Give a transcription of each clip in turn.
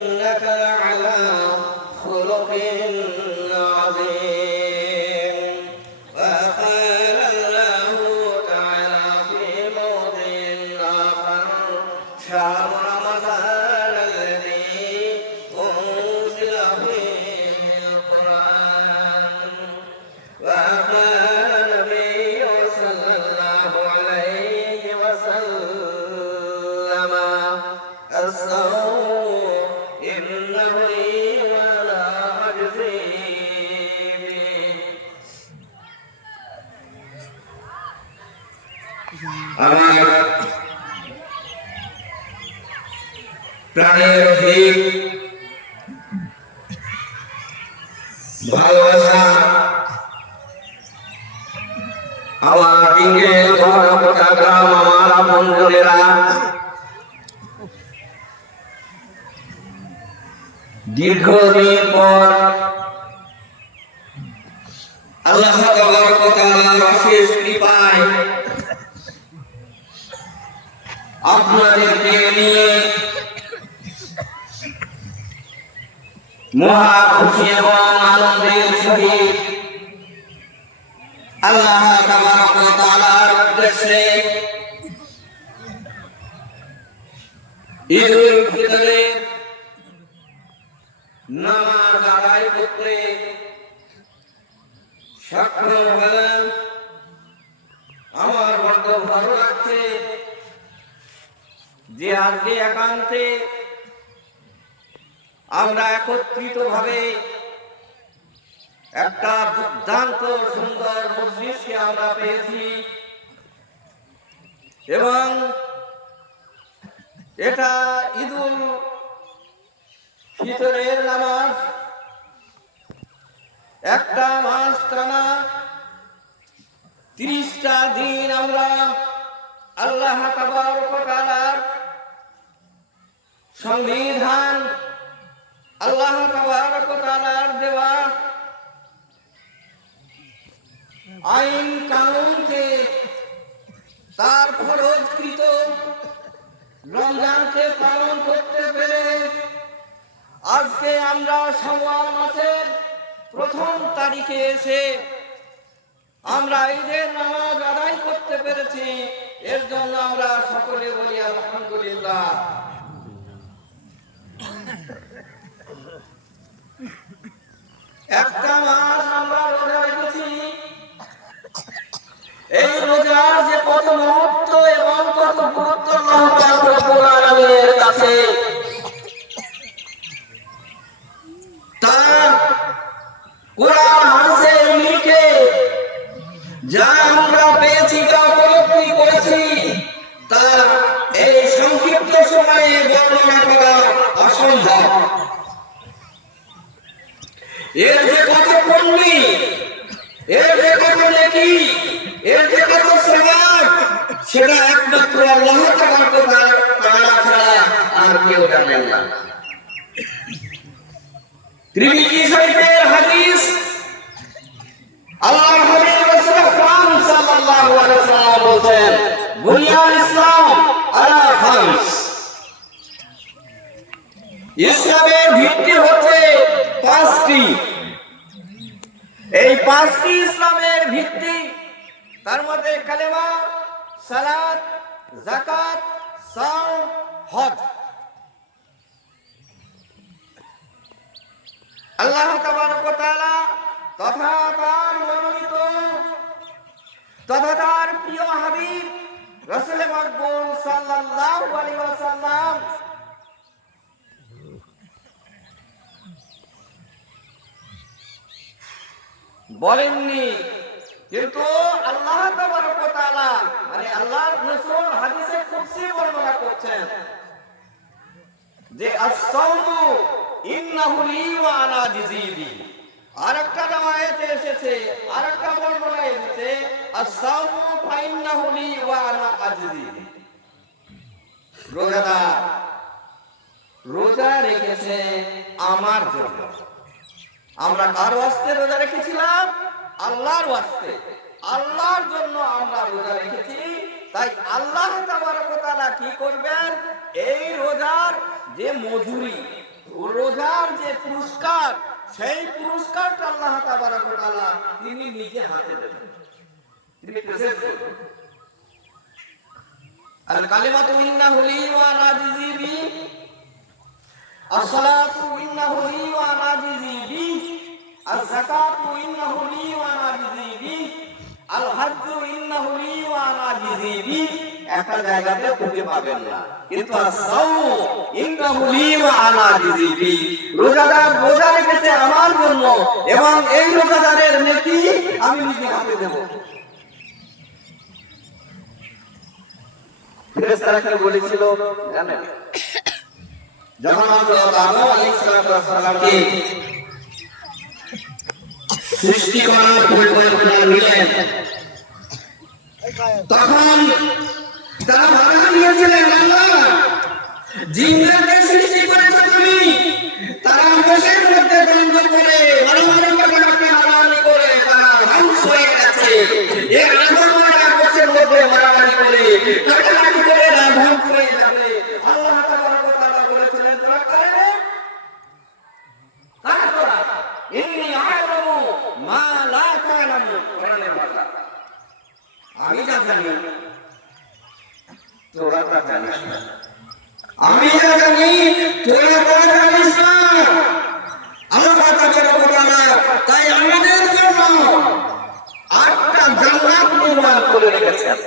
إنك لعلى خلق عظيم. وقال الله تعالى في موضع آخر: شهر رمضان الذي أنزل فيه القرآن. وقال النبي صلى الله عليه وسلم: الصوم إنه لي وأنا أجزي به. আমার প্রাণের অধিক ভালোবাসা আমার বিঙ্গের ধর্মকথা গ্রাম, আমার আপনজনেরা, দীর্ঘদিন পর আল্লাহ তাবারক ওয়া তাআলার অশেষ কৃপায় আপনাদেরকে নিয়ে মহা খুশি এবং আনন্দের সহিত আল্লাহ তাবারক ওয়া তাআলার উদ্দেশ্যে ঈদুল ফিতরের নামাজ আদায় করতে সক্ষম হলাম। আমার বড় ভালো লাগছে যে আজকে একান্তে আমরা একত্রিত ভাবে একটা দুর্দান্ত সুন্দর মজলিসকে আমরা পেয়েছি এবং এটা ঈদুল ফিতরের নামাজ। একটা মাস টানা 30টা দিন আমরা আল্লাহ তাবারক ওয়া তাআলার সংবিধান, আল্লাহ তাবারক ওয়া তাআলার দেওয়া আইন কানুনকে, তার ফরজকৃত রমজানকে পালন করতে পেরে আজকে আমরা শাওয়াল মাসের প্রথম তারিখে এসে আমরা ঈদের নামাজ আদায় করতে পেরেছি। এর জন্য আমরা সকলে বলি আলহামদুলিল্লাহ। একটা মাস আমরা রোজা রেখেছি। এই রোজার যে কত মহত্ব এবং কত গুরুত্ব আল্লাহ পাক রব্বুল আলামিনের কাছে, তা কোরআন হাদিসের নিরিখে যা আমরা পেয়েছি, তা উপলব্ধি করেছি, তা এই সংক্ষিপ্ত সময়ে বর্ণনা করা অসম্ভব। এর যে কত পুণ্যি, এর যে কত নেকি, এর যে কত সওয়াব, সেটা একমাত্র আল্লাহ তাবারক ওয়া তাআলা ছাড়া আর কেউ জানেন না। তিরমিজি শরীফের হাদিস, আল্লাহর হাবিব রাসূলুল্লাহ সাল্লাল্লাহু আলাইহি ওয়াসাল্লাম বলেন, বুনিয়াল ইসলাম আলা খামস। ইসলামের ভিত্তি হচ্ছে 5টি। এই 5টি ইসলামের ভিত্তি, তার মধ্যে কালেমা, সালাত, যাকাত, সাওম, হজ। আল্লাহ তাবারক ওয়া তাআলা তথা তার মনোনীত তথা তার প্রিয় হাবিব রাসূল মাকবুল সাল্লাল্লাহু আলাইহি ওয়াসাল্লাম বলেননি, কিন্তু আল্লাহ তাবারক ওয়া তাআলা মানে আল্লাহর রাসূল হাদিসে কুদসি বর্ণনা করছেন যে আস-সাওমু ইন্নাহু লি ওয়া আনা আজজি বিহি। আরেকটা riwayate এসেছে, আরেকটা বর্ণনায় এসেছে আস-সাওমু ফাইন্নাহু লি ওয়া আনা আজজি বিহি। রোজাদার রোজা রেখেছে আমার জন্য। আমরা কার ওয়াস্তে রোজা রেখেছিলাম? আল্লাহর ওয়াস্তে, আল্লাহর জন্য আমরা রোজা রেখেছি। তাই আল্লাহ তাবারক ওয়া তাআলা কি করবেন? এই রোজার যে মজুরি, রোজার যে পুরস্কার, সেই পুরস্কারটা আল্লাহ তাবারক ওয়া তাআলা তিনি নিজে হাতে দেবেন, তিনি প্রেজেন্ট করবেন। আল কালিমাতু ইন্নাহু লি ওয়া আনা আজজি বি, আস-সালাতু ইন্নাহু লি ওয়া আনা আজজি বি, আজ-যাকাতু ইন্নাহু লি ওয়া আনা আজজি বি, আল হাজ্জু ইন্নাহু লি ওয়া আনা আজজি বি। একটা জায়গাতে খুঁজে পাবেন না, কিন্তু আস-সাওমু ইন্নাহু লি ওয়া আনা আজজি বি, রোজাদার রোজা রেখেছে আমার জন্য এবং এই রোজাদারের নেকি আমি নিজে হাতে দেব। ফেরেশতারা বলেছিল জানেন, যখন হযরত আদম আলাইহিস সালামকে সৃষ্টি করার পরিকল্পনা নিলেন, তখন তারা ভাড়া নিয়েছিলেন, আল্লাহ জিনদেরকে সৃষ্টি করেছো তুমি, তারা দেশের মধ্যে দ্বন্দ্ব করে মারামারি কাটাকাটি হারাহারি করে তারা ধ্বংস হয়ে গেছে। এই আদম আর আকাশের মধ্যে মারামারি করে কাটাকাটি করে এরা ধ্বংস হয়ে যাবে। আল্লাহ তাবারক ওয়া তাআলা বলেছিলেন, তোরা করবে কাজ করা, ইন্নী আ'লামু মা লা তা'লামুন, আমি যা জানি তোরা তা জানিস না, আমি যা জানি তোরা তা জানিস না। আল্লাহ তাবারক ওয়া তাআলা তাই আমাদের জন্য 8টা জান্নাত নির্মাণ করে রেখেছেন,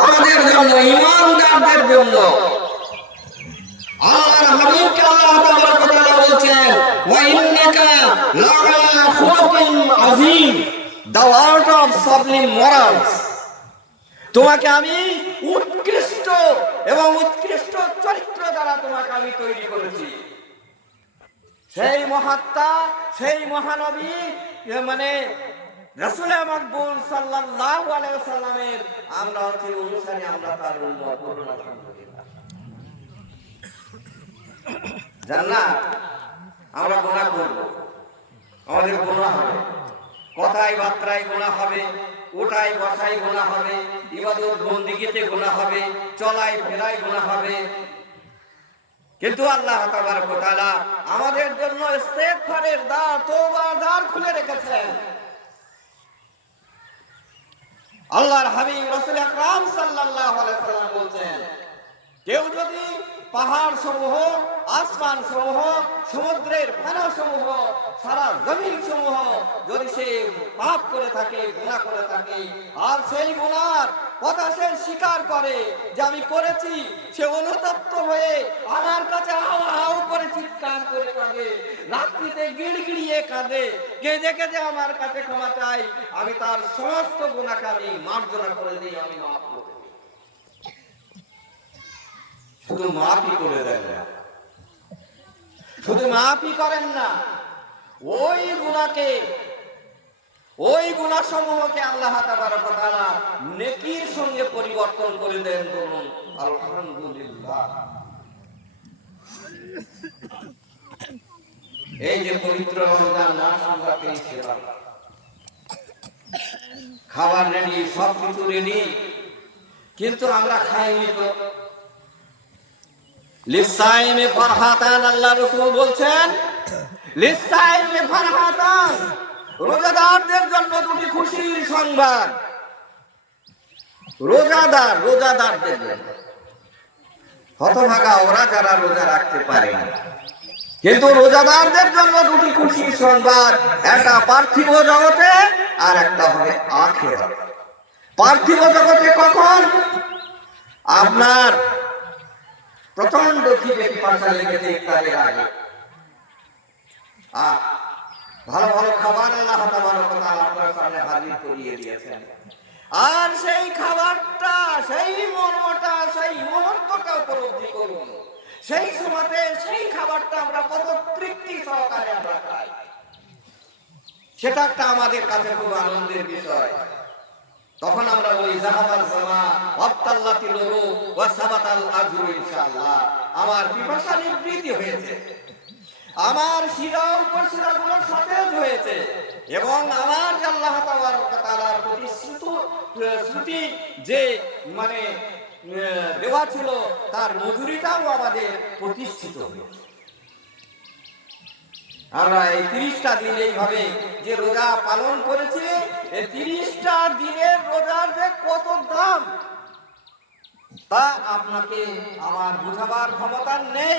আমাদের জন্য, ঈমানদারদের জন্য। আল্লাহর হাবিবকে আল্লাহ তাবারক ওয়া তাআলা বলেছেন, ওয়া ইন্নাকা লাআলা খুলুকিন আযীম, the art of sublime morals, তোমাকে আমি উৎকৃষ্ট এবং উৎকৃষ্ট চরিত্র দ্বারা তোমাকে আমি তৈরি করেছি। সেই মহাত্মা, সেই মহানবী মানে রাসূল মাকবুল সাল্লাল্লাহু আলাইহি ওয়াসাল্লামের আমরা হচ্ছে অনুসারী, আমরা তার উম্মত। জান্নাত আমরা গুনাহ করব, আমাদের গুনাহ হবে, কথায় বার্তায় গুনাহ হবে, ওঠায় বসায় গুনাহ হবে, ইবাদত বন্দেগীতে গুনাহ হবে, চলায় ফেরায় গুনাহ হবে, কিন্তু আল্লাহ তাবারক ওয়া তাআলা আমাদের জন্য ইস্তেগফারের দ্বার, তওবার দ্বার খুলে রেখেছেন। আল্লাহর হাবিব রাসূল আকরাম সাল্লাল্লাহু আলাইহি ওয়াসাল্লাম বলেন, কেউ যদি পাহাড় সমূহ, আসমান সমূহ, সমুদ্রের ফেনা সমূহ, সারা জমিন সমূহ যদি সে পাপ করে থাকে, গুনাহ করে থাকে, আর সেই গুনার কথা সে স্বীকার করে যে আমি করেছি, সে অনুতপ্ত হয়ে আমার কাছে হাও হাও করে চিৎকার করে কাঁদে, রাত্রিতে গিড়গিড়িয়ে কাঁদে, কেঁদে কেঁদে আমার কাছে ক্ষমা চাই, আমি তার সমস্ত গুনাহকে আমি মার্জনা করে দিই, আমি মাফ করে দিই। শুধু মাফই করে দেন না, শুধু মাফই করেন না, ওই গুনাহকে, ওই গুনাহ সমূহকে আল্লাহ তাবারক ওয়া তাআলা নেকির সঙ্গে পরিবর্তন করে দেন। বলুন আলহামদুলিল্লাহ। এই যে পবিত্র রমজান মাস আমরা পেয়েছিলাম, খাবার রেডি, সবকিছু রেডি, কিন্তু আমরা খাইনি তো। লিসাইমে ফারহাতান, আল্লাহ রাসূল বলছেন, লিসাইমে ফারহাতান, রোজাদারদের জন্য দুটি খুশির সংবাদ। রোজাদারদের জন্য, হতভাগা ওরা যারা রোজা রাখতে পারে না, কিন্তু রোজাদারদের জন্য দুটি খুশির সংবাদ, একটা পার্থিব জগতে আর একটা হবে আখিরাতে। পার্থিব জগতে কখন? আপনার প্রচন্ড খিদে পিপাসা লেগেছে ইফতারের আগে, ভালো ভালো খাবার আল্লাহ তাবারক ওয়া তাআলা আপনার সামনে হাজির করিয়ে দিয়েছেন, আর সেই খাবারটা, সেই মর্মটা, সেই মুহূর্তটা উপলব্ধি করুন। সেই সময়তে সেই খাবারটা আমরা কত তৃপ্তি সহকারে আমরা খাই, সেটা একটা আমাদের কাছে খুব আনন্দের বিষয়। তখন আমরা বলি যাহাবাল জামা ওয়াবতাল্লাতিল উরুক ওয়া সাবাতাল আজরু ইনশাআল্লাহ, আমার পিপাসা নিবৃত্তি হয়েছে, আমার শিরা উপশিরাগুলো সতেজ হয়েছে, এবং আমার আল্লাহ তাবারক ওয়া তাআলার প্রতিশ্রুতি যে মানে দেওয়া ছিল তার মজুরিটাও আমাদের প্রতিষ্ঠিত হয়েছে। আমরা এই 30টা দিন এইভাবে যে রোজা পালন করেছি, এই 30টা দিনের রোজার যে কত দাম তা আপনাকে আমার বুঝাবার ক্ষমতা নেই।